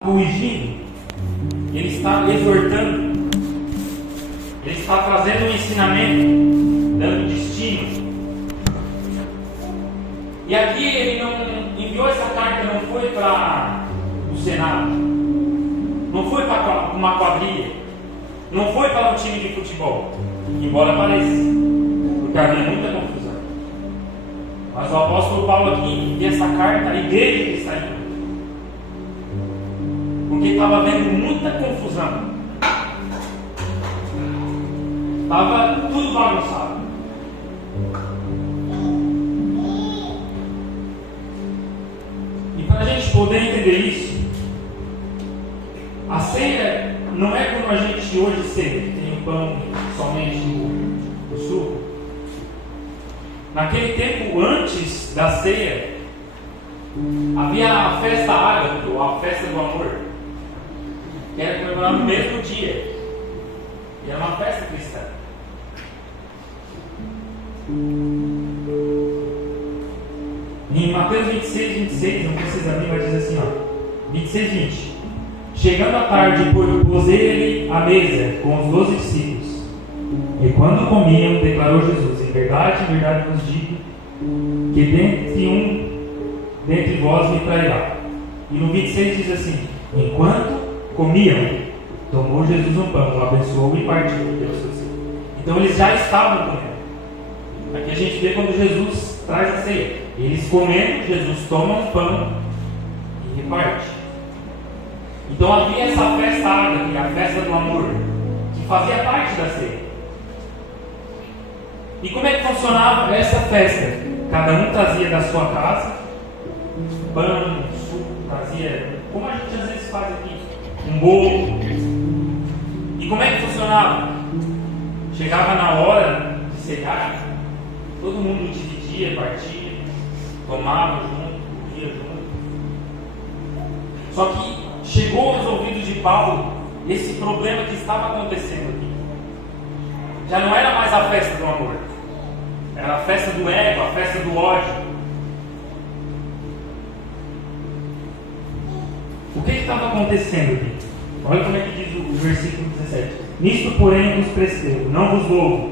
corrigindo, ele está exortando, ele está trazendo um ensinamento, dando destino. E aqui ele não enviou essa carta, não foi para o Senado, não foi para uma quadrilha, não foi para um time de futebol, embora pareça, porque havia muita confusão. Mas o apóstolo Paulo aqui envia essa carta à igreja que está indo, porque estava havendo muita confusão, estava tudo bagunçado. E para a gente poder entender isso, a ceia não é como a gente hoje ceia, que tem o pão somente o suco. Naquele tempo, antes da ceia, havia a festa ágape, ou a festa do amor, que era comemorada no mesmo dia. E era uma festa cristã. Em Mateus 26, não precisa abrir, mas diz assim, 26, 20. Chegando à tarde, pôs ele à mesa com os 12 discípulos. E quando comiam, declarou Jesus: em verdade vos digo, que dentre vós me trairá. E no 26 diz assim: enquanto comiam, tomou Jesus um pão, o abençoou e partiu. Então eles já estavam comendo. Aqui a gente vê quando Jesus traz a ceia. Eles comendo, Jesus toma um pão e reparte. Então havia essa festa ágape, a festa do amor, que fazia parte da ceia. E como é que funcionava essa festa? Cada um trazia da sua casa pão, suco, trazia, como a gente às vezes faz aqui, um bolo. E como é que funcionava? Chegava na hora de cear, todo mundo dividia, partia, tomava junto, comia junto. Só que chegou aos ouvidos de Paulo esse problema que estava acontecendo aqui. Já não era mais a festa do amor, era a festa do ego, a festa do ódio. O que estava acontecendo aqui? Olha como é que diz o versículo 17: nisto, porém, vos prescrevo, não vos louvo,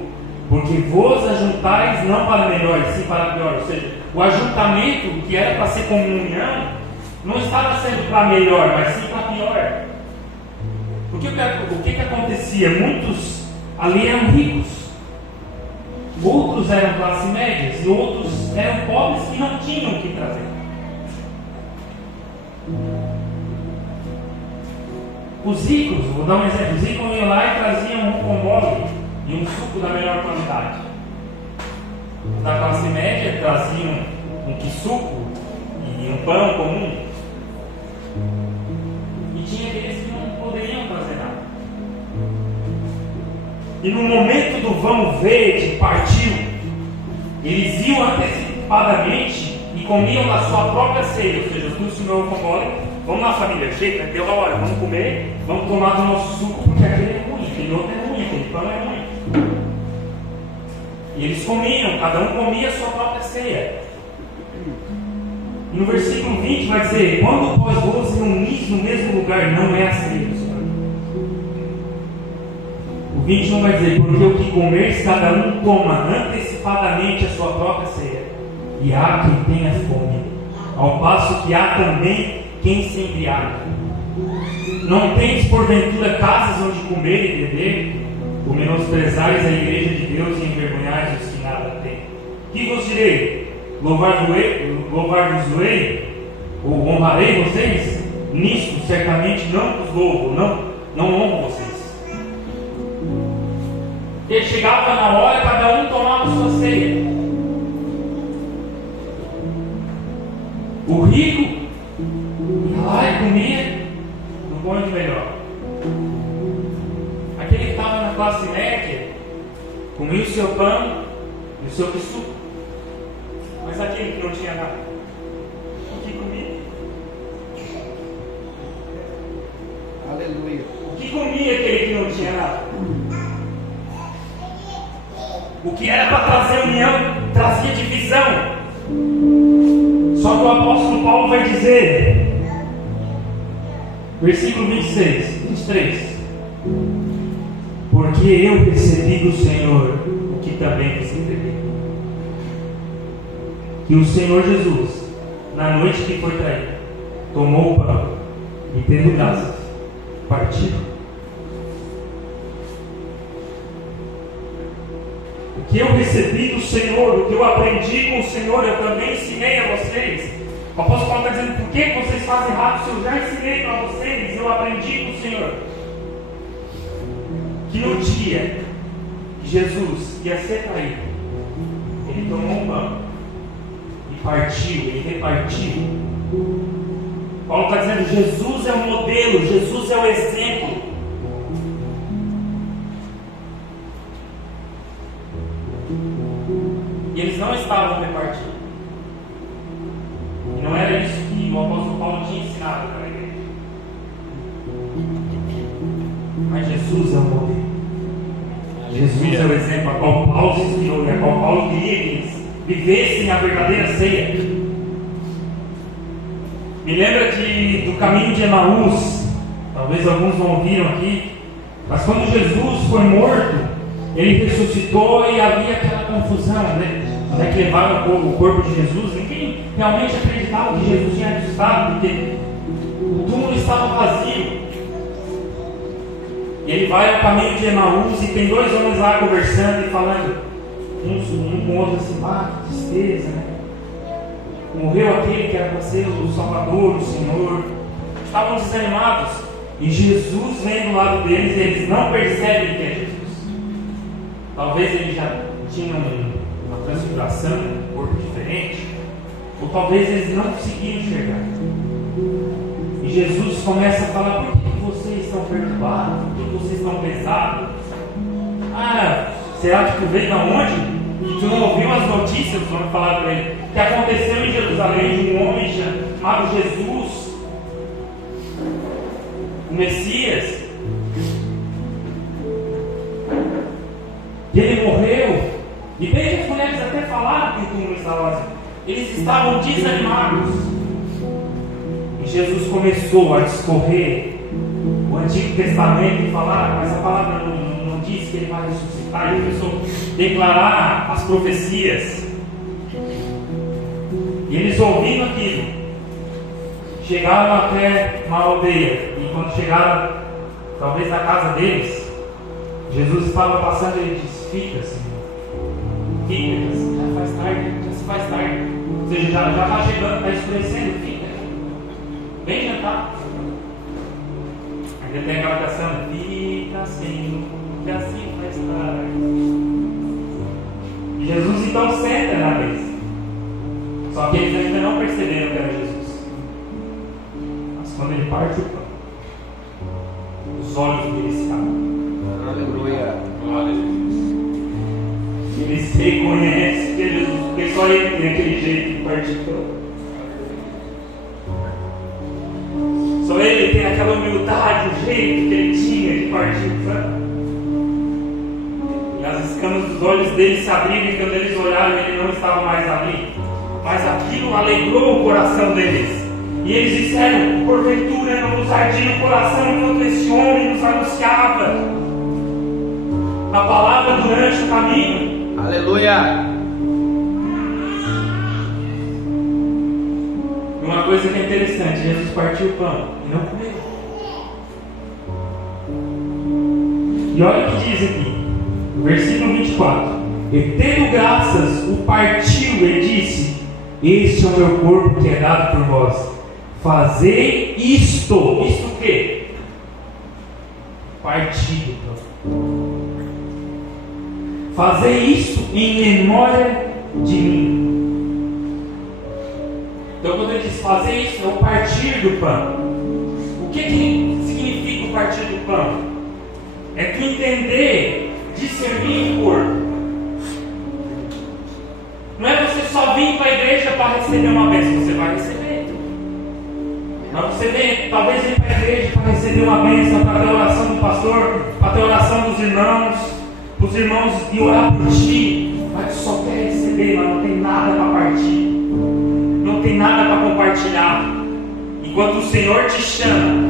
porque vos ajuntais não para melhor, sim para pior. Ou seja, o ajuntamento que era para ser comunhão não estava sendo para melhor, mas sim para pior. Porque o que acontecia? Muitos ali eram ricos, outros eram classe médias e outros eram pobres que não tinham o que trazer. Os ricos, vou dar um exemplo, os ricos iam lá e traziam um rocambole e um suco da melhor qualidade. Os da classe média traziam um quisuco e um pão comum. E tinha aqueles que não poderiam trazer nada. E no momento do vamos ver, de partiu, eles iam antecipadamente e comiam da sua própria ceia. Ou seja, trouxe o meu rocambole, vamos lá, família, chega, né? Deu a hora, vamos comer, vamos tomar do nosso suco, porque aquele é ruim, aquele outro é ruim, aquele pão é ruim. E eles comiam, cada um comia a sua própria ceia. E no versículo 20 vai dizer: quando vós vos reunis no mesmo lugar, não é a ceia do Senhor. O 21 vai dizer: porque o que comeres, cada um toma antecipadamente a sua própria ceia, e há quem tenha fome, ao passo que há também quem se embriaga. Não tendes porventura casas onde comer e beber, ou menosprezais a igreja de Deus e envergonhais os que nada têm? Que vos direi? Louvar-vos-ei? Ou honrarei vocês? Nisto certamente não vos louvo, não honro vocês. Ele chegava na hora, cada um tomava sua ceia. O rico ia lá e comia no bom e no melhor. Aquele que estava na classe média comia o seu pão e o seu quisuco. Mas aquele que não tinha nada, o que comia? Aleluia. O que comia aquele que não tinha nada? O que era para trazer união, trazia divisão. Só que o apóstolo Paulo vai dizer: Versículo 23. Porque eu recebi do Senhor o que também vos entreguei. Que o Senhor Jesus, na noite que foi traído, tomou o pão e, tendo graças, partiu. O que eu recebi do Senhor, o que eu aprendi com o Senhor, eu também ensinei a vocês. O apóstolo Paulo está dizendo: por que vocês fazem errado se eu já ensinei para vocês, eu aprendi com o Senhor? Que no dia que Jesus ia ser traído, ele tomou um pão e partiu, ele repartiu. Paulo está dizendo: Jesus é o modelo, Jesus é o exemplo. E eles não estavam repartindo. E não era isso que o apóstolo Paulo tinha ensinado para a igreja. Mas Jesus é o modelo. Jesus é o exemplo a qual Paulo se inspirou e a qual Paulo queria que eles vivessem a verdadeira ceia. Me lembra do caminho de Emaús. Talvez alguns não ouviram aqui. Mas quando Jesus foi morto, ele ressuscitou e havia aquela confusão, né? Até que levaram o corpo de Jesus. Ninguém realmente acreditava que Jesus tinha ressuscitado, porque o túmulo estava vazio. E ele vai ao caminho de Emaús e tem dois homens lá conversando e falando, um com o outro assim: ah, que tristeza, né? Morreu aquele que era para ser o Salvador, o Senhor. Estavam desanimados. E Jesus vem do lado deles e eles não percebem que é Jesus. Talvez eles já tinham uma transfiguração, um corpo diferente, ou talvez eles não conseguiam enxergar. E Jesus começa a falar: por que vocês estão perturbados? Por que vocês estão pesados? Ah, será que tu veio de onde? E tu não ouviu as notícias quando falaram para ele que aconteceu em Jerusalém de um homem chamado Jesus, o Messias? E ele morreu. E bem que as mulheres até falaram que o túmulo estava vazio. Eles estavam desanimados. E Jesus começou a discorrer o Antigo Testamento e falar, mas a palavra não diz que ele vai ressuscitar. Ele começou a declarar as profecias. E eles, ouvindo aquilo, chegaram até uma aldeia. E quando chegaram, talvez na casa deles, Jesus estava passando e ele disse: fica, Senhor. Fica, já faz tarde, já se faz tarde. Ou seja, já está chegando, está escurecendo, fica. Vem jantar. Ainda tem aquela canção: fica, Senhor, que assim faz tarde. E Jesus então senta na mesa. Só que eles ainda não perceberam que era Jesus. Mas quando ele parte o pão, os olhos deles se abrem. Aleluia. Glória a Jesus. Eles reconhecem que é Jesus, porque só ele tem aquele jeito de partir o pão. Só ele tem aquela humildade, o jeito que ele tinha de partir o pão. E as escamas dos olhos deles se abriram e quando eles olharam, ele não estava mais ali. Mas aquilo alegrou o coração deles. E eles disseram: porventura não nos ardia o coração enquanto esse homem nos anunciava a palavra durante o caminho? Aleluia! E uma coisa que é interessante: Jesus partiu o pão e não comeu. E olha o que diz aqui, no versículo 24: e tendo graças, o partiu e disse: este é o meu corpo que é dado por vós. Fazei isto. Isto o quê? Partido. Fazei isto em memória de mim. Então quando ele diz fazer isso, é o partir do pão. O que significa o partir do pão? É tu entender, discernir o corpo. Não é você só vir para a igreja para receber uma bênção, você vai receber. Mas você vem, talvez vir para a igreja para receber uma bênção, para ter a oração do pastor, para ter a oração dos irmãos, para os irmãos e orar por ti, mas tu só quer receber, mas não tem nada para partir, não tem nada para compartilhar. Enquanto o Senhor te chama,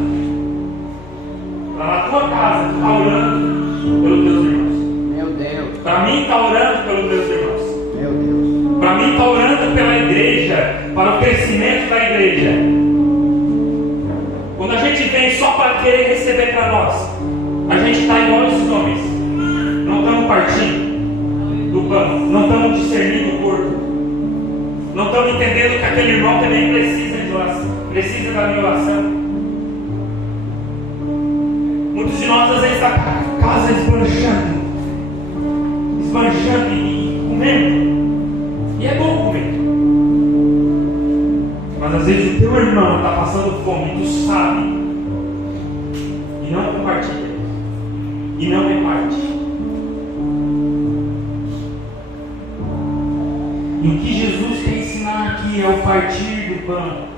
igreja. Quando a gente vem só para querer receber para nós, a gente está igual esses homens. Não estamos partindo do pão, não estamos discernindo o corpo, não estamos entendendo que aquele irmão também precisa de oração, precisa da minha oração. Muitos de nós às vezes estão a casa esbanjando e comendo, e é bom comer, mas às vezes o teu irmão está passando fome, tu sabe, e não compartilha, e não reparte. E o que Jesus quer ensinar aqui é o partir do pão,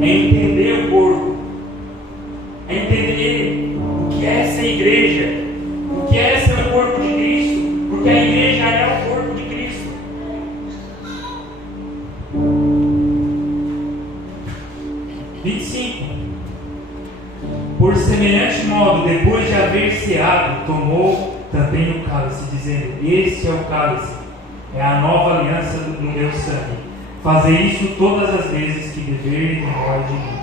é entender o corpo, é entender o que é essa igreja, o que é ser o corpo de Cristo, porque a igreja é o corpo de Cristo. Por semelhante modo, depois de haver ceado, tomou também o cálice, dizendo: este é o cálice, é a nova aliança no meu sangue. Fazei isso todas as vezes que beberem em memória de mim.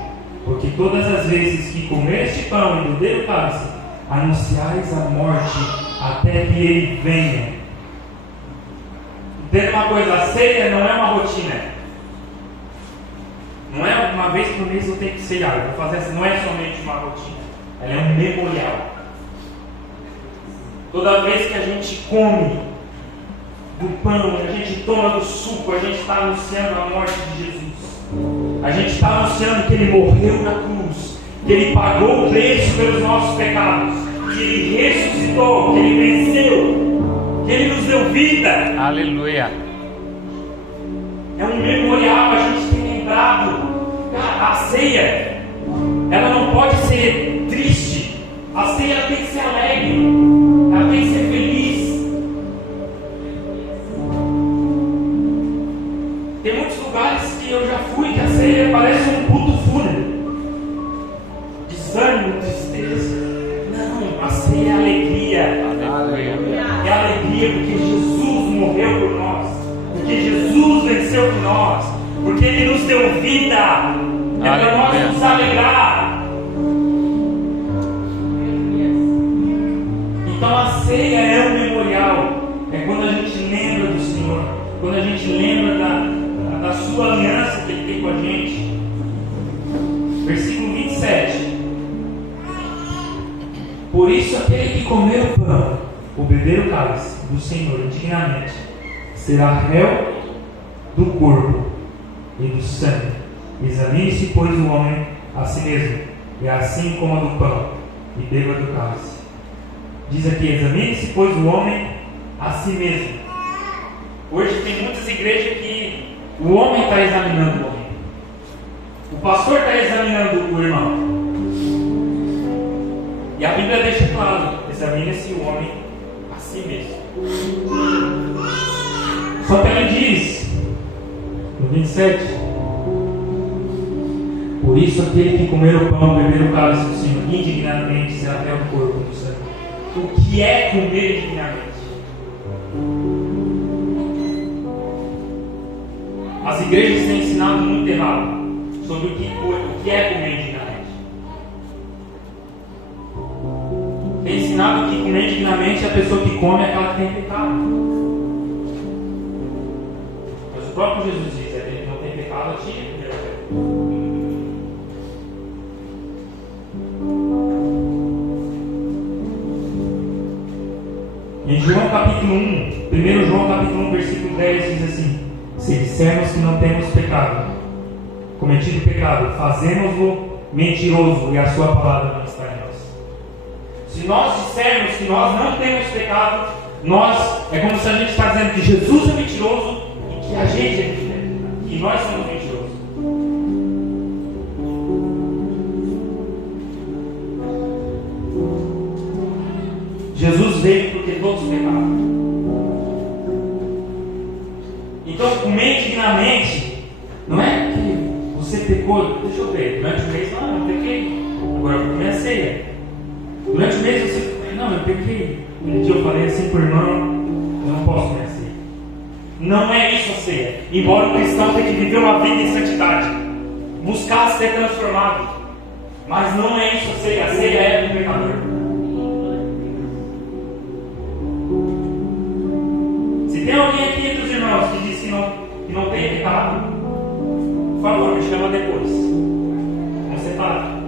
Porque todas as vezes que comer este pão e beber o cálice, anunciais a morte até que ele venha. Entenda uma coisa, a ceia não é uma rotina. Não é uma vez por mês eu tenho que ceiar. Eu vou fazer assim, não é somente uma rotina. Ela é um memorial. Toda vez que a gente come do pão, a gente toma do suco, a gente está anunciando a morte de Jesus. A gente está anunciando que Ele morreu na cruz, que Ele pagou o preço pelos nossos pecados, que Ele ressuscitou, que Ele venceu, que Ele nos deu vida. Aleluia. É um memorial, a gente tem lembrado. A ceia, ela não pode ser triste. A ceia ela tem que ser alegre, ela tem que ser feliz. Tem muitos lugares que eu já fui que a ceia parece um culto fúnebre, desânimo, tristeza. Não, a ceia é alegria. Aleluia. É alegria porque Jesus morreu por nós, porque Jesus venceu por nós, porque Ele nos deu vida. É para nós nos alegrar. Então a ceia é um memorial. É quando a gente lembra do Senhor, quando a gente lembra da sua aliança que Ele tem com a gente. Versículo 27. Por isso aquele que comer o pão ou beber o cálice do Senhor indignamente será réu do corpo e do sangue. Examine-se, pois, o homem a si mesmo, e assim coma do pão e beba do cálice. Diz aqui: examine-se, pois, o homem a si mesmo. Hoje tem muitas igrejas que o homem está examinando o homem, o pastor está examinando o irmão, e a Bíblia deixa claro: examine-se o homem a si mesmo. Só que ela diz no 27: por isso aquele que comer o pão, beber o cálice do Senhor indignamente será réu do corpo do sangue. O que é comer indignamente? As igrejas têm ensinado muito errado sobre o que é comer indignamente. Tem ensinado que comer indignamente a pessoa que come é aquela que tem pecado. Mas o próprio Jesus diz: aquele que não tem pecado, atire a primeira pedra. Em João capítulo 1, 1 João capítulo 1, versículo 10 diz assim: se dissermos que não temos pecado, cometido pecado, fazemos-lo mentiroso e a sua palavra não está em nós. Se nós dissermos que nós não temos pecado, é como se a gente está dizendo que Jesus é mentiroso e que a gente é mentiroso, que nós somos mentirosos. Jesus veio porque todos pecaram. Então, comer indignamente não é que você pecou. Deixa eu ver, durante o mês, não, eu pequei, agora eu vou comer a ceia. Durante o mês você, não, eu pequei. Um dia eu falei assim para o irmão: eu não posso comer a ceia. Não é isso a ceia. Embora o cristão tenha que viver uma vida em santidade, buscar ser transformado. Mas não é isso a ceia é do pecador. Se tem alguém aqui entre os irmãos que diz que não tem pecado, por favor, me chama depois. Vamos separar.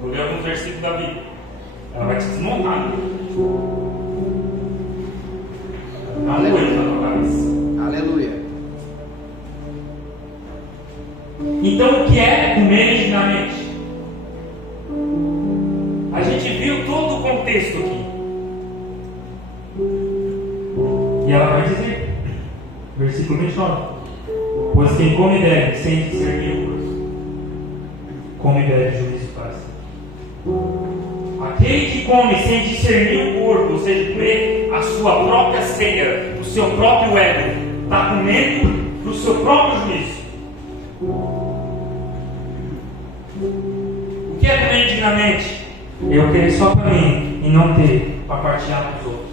Vou ler alguns versículos da Bíblia. Ela vai te desmontar. Aleluia na tua cabeça. Aleluia. Então, o que é comer dignamente? A gente viu todo o contexto aqui. E ela vai dizer, versículo 29: pois quem come e bebe sem discernir o corpo, come e bebe juízo para si. Aquele que come sem discernir o corpo, ou seja, comer a sua própria ceia, o seu próprio ego, está comendo para o seu próprio juízo. O que é comer dignamente? Eu querer só para mim e não ter para partilhar com os outros.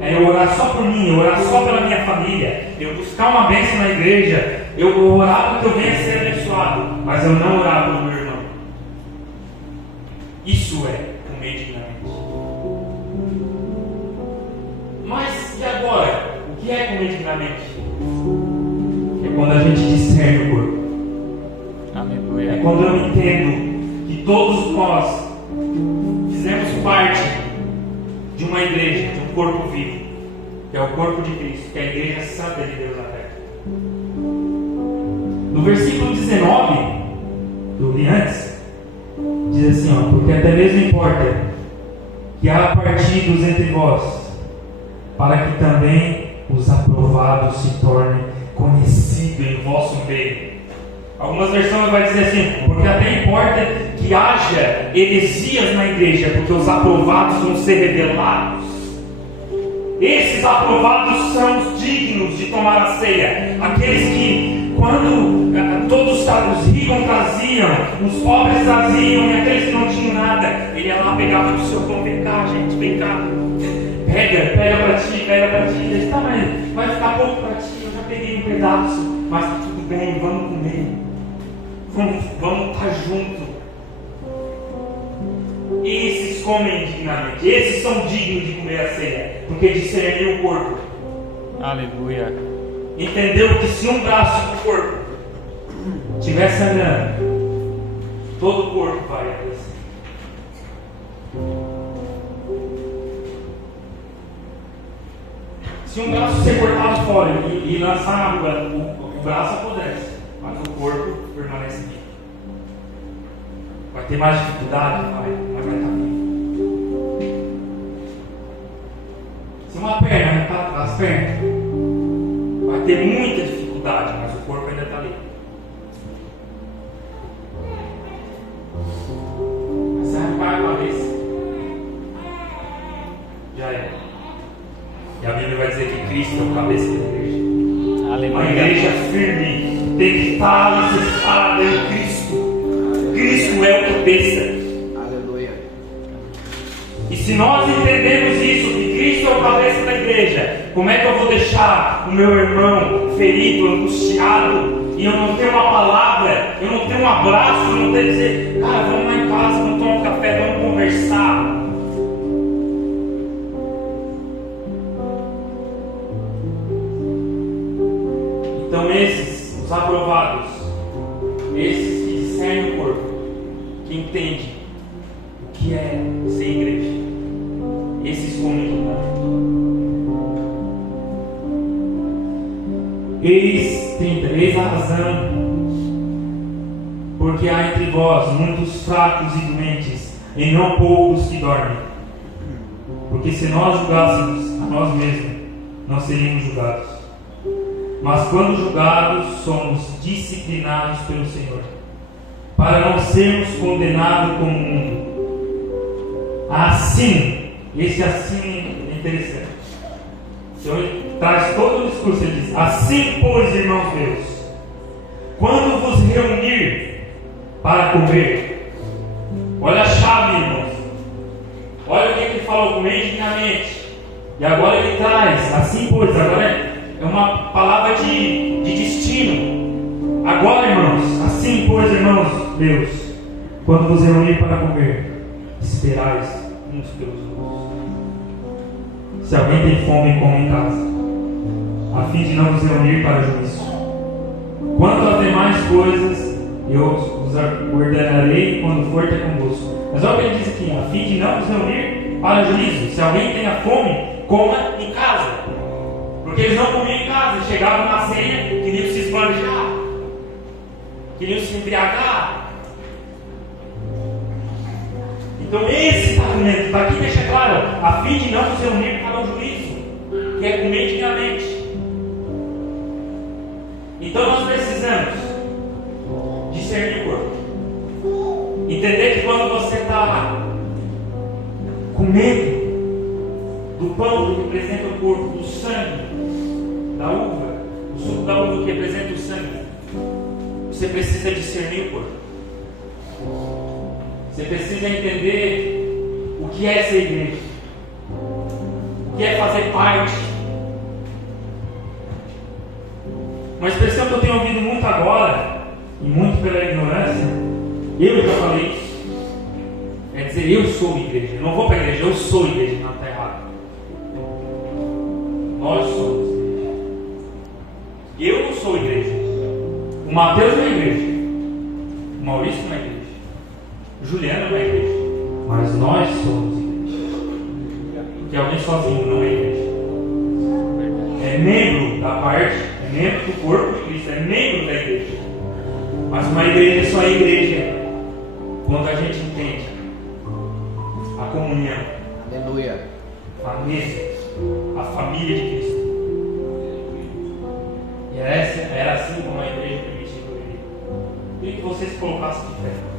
É eu orar só por mim, eu orar só pela minha família, eu buscar uma bênção na igreja, eu orar para que eu venha a ser abençoado, mas eu não orar pelo meu irmão. Isso é comer dignamente. Mas e agora? O que é comer dignamente? É quando a gente discerne o corpo. Aleluia. É quando eu entendo que todos nós fizemos parte de uma igreja, de um corpo vivo, que é o corpo de Cristo, que é a igreja santa de Deus na terra. No versículo 19, que eu li antes, diz assim, ó, porque até mesmo importa que há partidos entre vós, para que também os aprovados se tornem conhecidos em vosso meio. Algumas versões vai dizer assim, porque até importa que haja heresias na igreja, porque os aprovados vão ser revelados. Esses aprovados são os dignos de tomar a ceia, aqueles que, quando todos os ricos traziam, os pobres traziam, e aqueles que não tinham nada, ele ia lá, pegava do seu pão, vem cá, gente, vem cá, pega para ti, ele disse, tá, mas vai ficar pouco para ti, eu já peguei um pedaço, mas tá tudo bem, vamos comer, vamos estar juntos. Esses comem dignamente, esses são dignos de comer a ceia, porque discerniu o corpo. Aleluia. Entendeu que se um braço do corpo estiver sangrando, todo o corpo vai adoecer. Se um braço ser cortado fora e lançar na rua, o braço apodrece, mas o corpo permanece vivo. Vai ter mais dificuldade? Vai, mas vai estar vivo. Se uma perna arrancar as pernas, vai ter muita dificuldade, mas o corpo ainda está ali. Mas se arrancar a cabeça, já é. E a Bíblia vai dizer que Cristo é o cabeça da igreja. Aleluia. A igreja firme tem que estar alicerçada em Cristo. Cristo é o cabeça. Aleluia. E se nós entendemos isso, que Cristo é o cabeça da igreja, como é que eu vou deixar o meu irmão ferido, angustiado, e eu não tenho uma palavra, eu não tenho um abraço, eu não tenho que dizer, cara, vamos lá em casa, vamos tomar um café, vamos conversar. Então esses, os aprovados, esses que discernem o corpo, que entendem o que é ser igreja, esses comem. Eis a razão, porque há entre vós muitos fracos e doentes, e não poucos que dormem. Porque se nós julgássemos a nós mesmos, não seríamos julgados. Mas quando julgados, somos disciplinados pelo Senhor, para não sermos condenados como o mundo. Assim, esse assim é interessante. Então ele traz todo o discurso, ele diz, assim pois, irmãos meus, quando vos reunir para comer, olha a chave, irmãos, olha o que ele falou, comer dignamente, e agora ele traz, assim pois, agora é uma palavra de destino. Agora, irmãos, assim, pois, irmãos meus, quando vos reunir para comer, esperais uns pelos outros. Se alguém tem fome, come em casa, a fim de não vos reunir para juízo. Quanto às demais coisas, eu vos ordenarei quando for ter convosco. Mas olha o que ele diz aqui: a fim de não vos reunir para juízo. Se alguém tenha fome, coma em casa. Porque eles não comiam em casa, eles chegavam na ceia, queriam se esbanjar, queriam se embriagar. Então esse está aqui deixa claro: a fim de não vos reunir para o juízo, que é comer dignamente. Então nós precisamos discernir o corpo. Entender que quando você está comendo do pão que representa o corpo, do sangue da uva, o suco da uva que representa o sangue, você precisa discernir o corpo. Você precisa entender o que é ser igreja, o que é fazer parte. Uma expressão que eu tenho ouvido muito agora, e muito pela ignorância, eu já falei isso, é dizer: eu sou igreja. Eu não vou para a igreja, eu sou igreja. Não, está errado. Nós somos igreja. Eu não sou igreja. O Mateus não é igreja. O Maurício não é igreja. O Juliano não é igreja. Mas nós somos igreja. Porque alguém sozinho não é igreja. É membro da parte, é membro do corpo de Cristo, é membro da igreja. Mas uma igreja só é igreja quando a gente entende a comunhão. Aleluia. A mesa, a família de Cristo. E era assim como a igreja primitiva. Eu queria que vocês colocassem de pé.